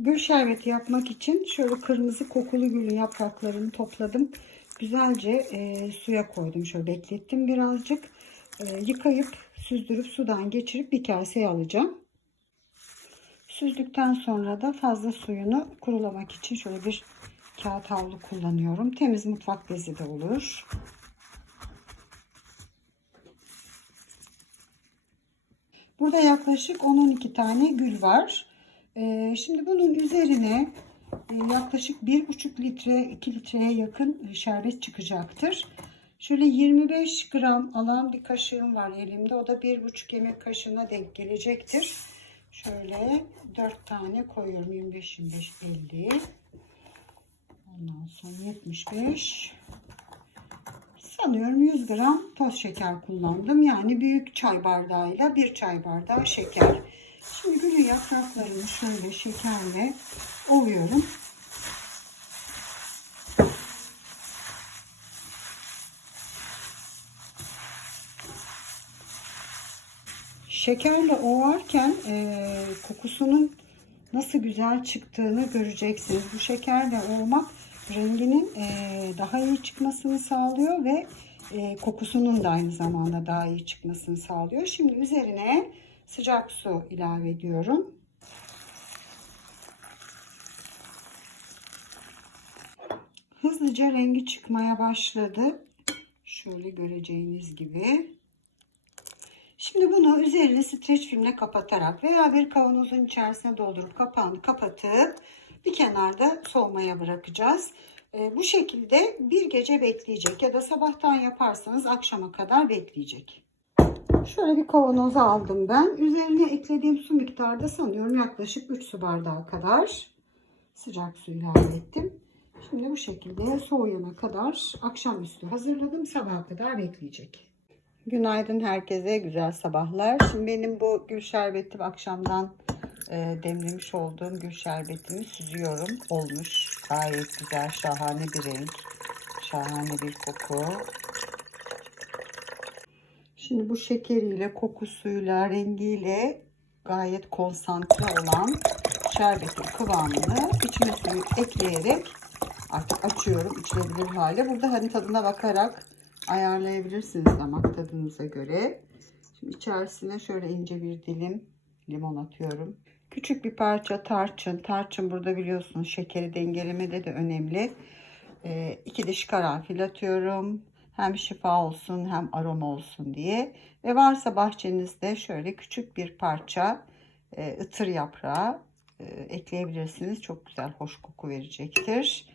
Gül şerbeti yapmak için şöyle kırmızı kokulu gülün yapraklarını topladım. Güzelce e, suya koydum. Şöyle beklettim birazcık. E, yıkayıp süzdürüp sudan geçirip bir kaseye alacağım. Süzdükten sonra da fazla suyunu kurulamak için şöyle bir kağıt havlu kullanıyorum. Temiz mutfak bezi de olur. Burada yaklaşık 10-12 tane gül var. Ee, şimdi bunun üzerine e, yaklaşık 1,5 litre 2 litreye yakın şerbet çıkacaktır. Şöyle 25 gram alan bir kaşığım var elimde. O da 1,5 yemek kaşığına denk gelecektir. Şöyle 4 tane koyuyorum. 25, 25, 50. Ondan sonra 75. Sanıyorum 100 gram toz şeker kullandım. Yani büyük çay bardağıyla bir çay bardağı şeker. Şimdi gülü yapraklarını şöyle şekerle ovuyorum. Şekerle ovarken e, kokusunun nasıl güzel çıktığını göreceksiniz. Bu şekerle ovmak renginin e, daha iyi çıkmasını sağlıyor ve e, kokusunun da aynı zamanda daha iyi çıkmasını sağlıyor. Şimdi üzerine sıcak su ilave ediyorum. Hızlıca rengi çıkmaya başladı. Şöyle göreceğiniz gibi. Şimdi bunu üzerine streç filmle kapatarak veya bir kavanozun içerisine doldurup kapağını kapatıp bir kenarda soğumaya bırakacağız. E, bu şekilde bir gece bekleyecek ya da sabahtan yaparsanız akşama kadar bekleyecek. Şöyle bir kavanoza aldım ben. Üzerine eklediğim su miktarı da sanıyorum yaklaşık 3 su bardağı kadar sıcak su ilave ettim. Şimdi bu şekilde soğuyana kadar akşamüstü hazırladım. Sabaha kadar bekleyecek. Günaydın herkese. Güzel sabahlar. Şimdi benim bu gül şerbetim akşamdan e, demlemiş olduğum gül şerbetimi süzüyorum. Olmuş. Gayet güzel, şahane bir renk. Şahane bir koku. Şimdi bu şekeriyle, kokusuyla, rengiyle gayet konsantre olan şerbetin kıvamını içme suyu ekleyerek artık açıyorum içilebilir hale. Burada hani tadına bakarak ayarlayabilirsiniz damak tadınıza göre. Şimdi içerisine şöyle ince bir dilim limon atıyorum. Küçük bir parça tarçın. Tarçın burada biliyorsunuz şekeri dengelemede de önemli. Ee, iki diş karanfil atıyorum. Hem şifa olsun hem aroma olsun diye. Ve varsa bahçenizde şöyle küçük bir parça e, ıtır yaprağı e, ekleyebilirsiniz. Çok güzel hoş koku verecektir.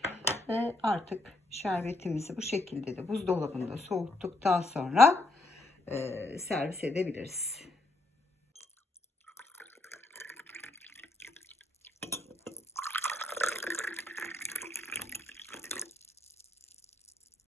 Ve artık şerbetimizi bu şekilde de buzdolabında soğuttuktan sonra e, servis edebiliriz.